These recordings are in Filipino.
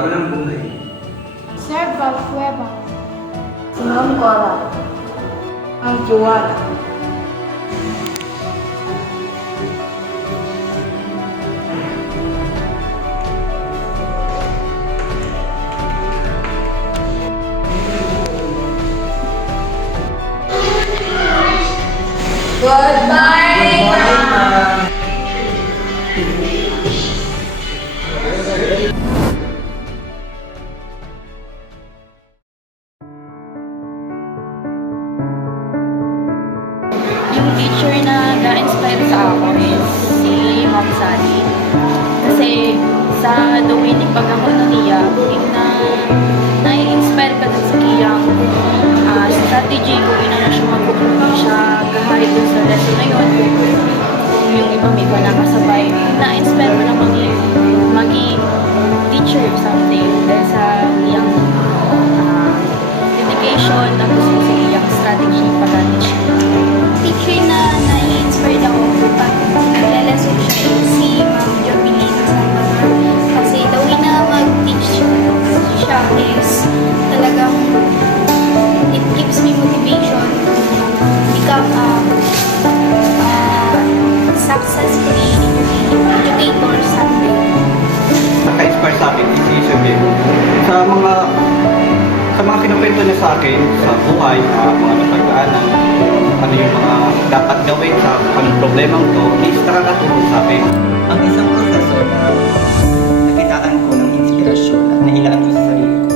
bago ng buhay. Sir Valfueva. Si Ma'am Cora. Ang Juwala. Goodbye, ma'am. Yung teacher na na-inspire sa ako is si Ma'am Sally. Kasi sa The Winning Pagkakot niya, na-inspire ka dun sa kiyang strategy kung ina na siya magpupunta siya kahit dun sa lesson na yun. Kung yung iba may nakasabay, na-inspire mo na maging teacher someday dahil sa iyang dedication tapos yung sa iyang strategy pag-teach. Teacher na nai-inspired ako pag naglalesson siya si Ma'am Jovelina sana. Kasi the way na mag-teach siya is talagang it gives me motivation to become successfully educator someday. Naka-inspire sa akin si Isabel. Sa mga kinukwento niya sa akin sa buhay, mga napagdaanan, ano yung mga dapat gawin sa anong problemang to, is nakakatulong sa akin. Ang isang professor na nakitaan ko ng inspirasyon at nailaan ko sa sarili ko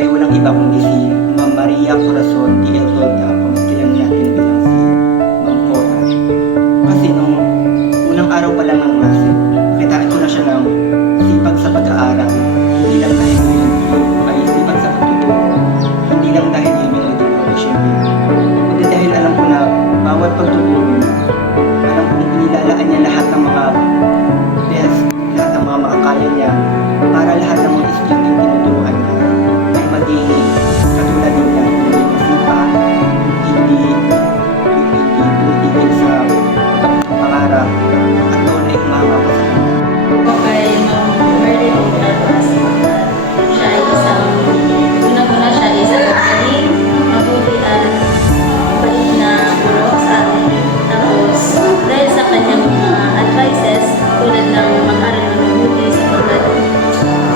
ay walang iba kundi si Ma'am Maria Corazon T. L. Rolda, kung kilala natin bilang si Ma'am Cora. Kasi nung unang araw pa lang ng klase, nakitaan ko na siya ng sipag sa pag-aaral. Hindi lang dahil yun ay sipag sa pagtuturo. Hindi lang dahil yun yung naging profession niya. Kundi dahil alam ko na bawat pagtuturo niya, alam kong inilalaan niya lahat ng mga best, lahat ng mga makakaya niya para lahat ng mga estudyante yung tinuturuan niya ay maging katulad din niya, hindi masipag, hindi tumitigil sa pagkapatang pangarap at doon ay umama ko sa kanya. Ako kay Ma'am Merlin Otarpas. Siya ay unang-una siya ay isang magaling, mabuti at balik na guro sa atin. Tapos, dahil sa kanyang mga advices, tulad ng mag-aral ng mabuti sa pagdalo,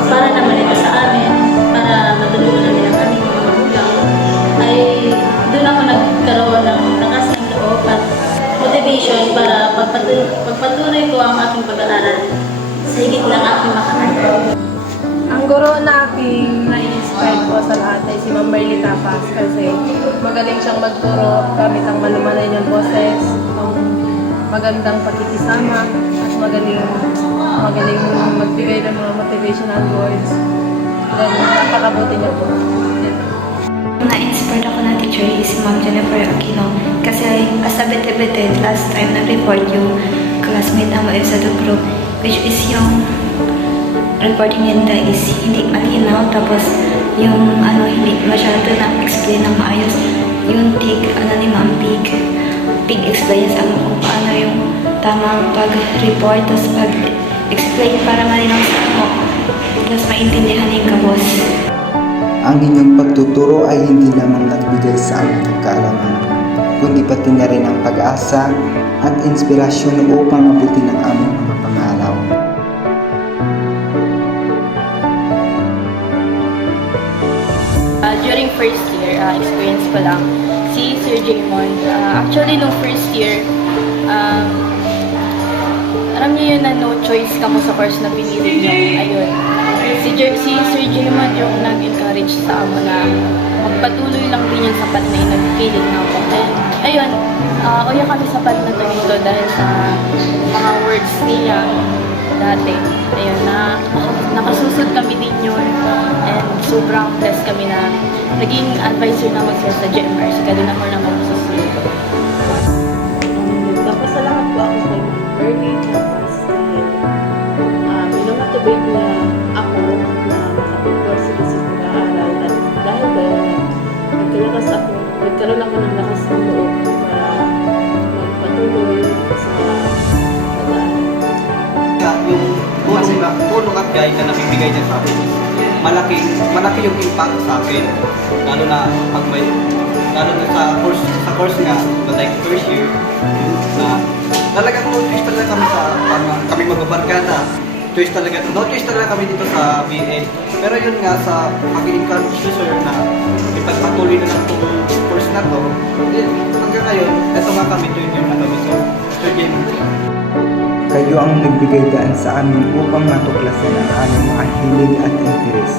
para naman ito sa amin, para matulungan namin ang aming mga magulang, ay doon ako nagkaroon ng lakas ng loob at motivation para pagpatuloy ko ang aking pag-aaral sa higit ng aking makakaya. Ang guro na aking na-inspire po sa lahat ay si Ma'am Merly Tapas kasi magaling siyang magturo gamit ang malumanay niyang boses, ang magandang pakikisama at magaling magbigay ng mga motivational words. Then, napakabuti niya po. Na-inspired ako na teacher is si Ma'am Jennifer Aquino kasi as a bete-bete last time na-report yung classmate namin sa group which is yung reporting nila is hindi malinaw tapos yung hindi masyado na-explain ng maayos yung ni Ma'am Pig explain sa amin kung paano yung tamang pag-report tapos pag-explain para malinaw sa ako tapos maintindihan yung kabos. Ang inyong pagtuturo ay hindi lamang nagbigay sa amin ng kaalaman, kundi pati na rin ang pag-asa at inspirasyon upang mabuti ng aming mga pangalaw. During first year, experience ko lang si Sir Jaymond. Actually, nung first year, alam niyo yun na no choice ka mo sa course na pinili niyo. Ayun. Si Sir Jaymond yung nag-encourage sa amo na magpatuloy lang din yung sapat na nagpiling na ako. Ayun, uya kami sapat na dito dahil sa mga words niya dati. Ayun, nakasusod kami din yun. And sobrang blessed kami na naging advisor na siya sa GMR. Kaya doon ako naman masusunod. Nagpapasalamat po ako kay Merly Tapas dahil minamotivate niya ako na makapag-pursige sa pag-aaral at dahil doon nagkaroon ako ng lakas ng loob para magpatuloy sa pag-aaral. Yung tulong at guide na nabibigay niya sa akin, malaki yung impact sa akin. Lalo na sa course nga, like first year, na talagang no choice talaga kami kami magbabarkada. No choice talaga kami dito sa BA. Pero yun nga, sa pag-encourage ni sir na ipagpatuloy na lang itong course na to, hanggang ngayon, ito nga kami, third year na kami. So, third year na. Kayo ang nagbigay daan sa amin upang matuklasan ang aming mga hilig at interes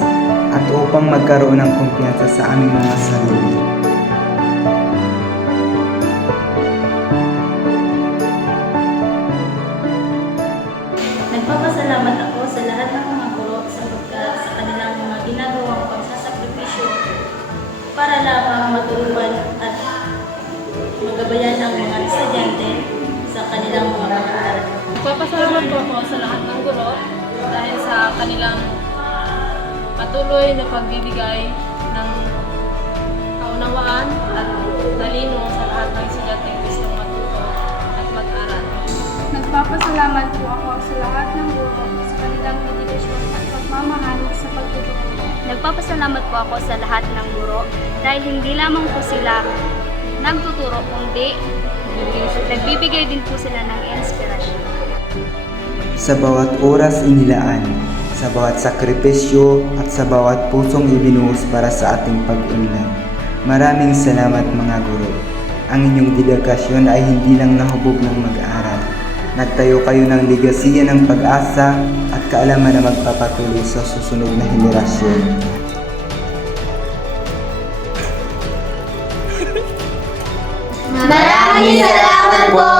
at upang magkaroon ng kumpiyansa sa aming mga sarili. Nagpapasalamat ako sa lahat ng mga guro sapagkat sa kanilang mga ginagawang pagsasakripisyo para lamang matulungan at magabayan ang mga estudyante sa kanilang mga pag-aaral. Nagpapasalamat po ako sa lahat ng guro dahil sa kanilang patuloy na pagbibigay ng kaunawaan at talino sa lahat ng estudyante gustong matuto at mag-aral. Nagpapasalamat po ako sa lahat ng guro sa kanilang dedikasyon at pagmamahal sa pagtuturo. Nagpapasalamat po ako sa lahat ng guro dahil hindi lamang po sila nagtuturo kundi nagbibigay din po sila ng inspirasyon. Sa bawat oras inilaan, sa bawat sakripisyo at sa bawat pusong ibinuhos para sa ating pag-unlad. Maraming salamat mga guro. Ang inyong dedikasyon ay hindi lang nahubog ng mag-aaral. Nagtayo kayo ng legasiya ng pag-asa at kaalaman na magpapatuloy sa susunod na henerasyon. Maraming salamat po!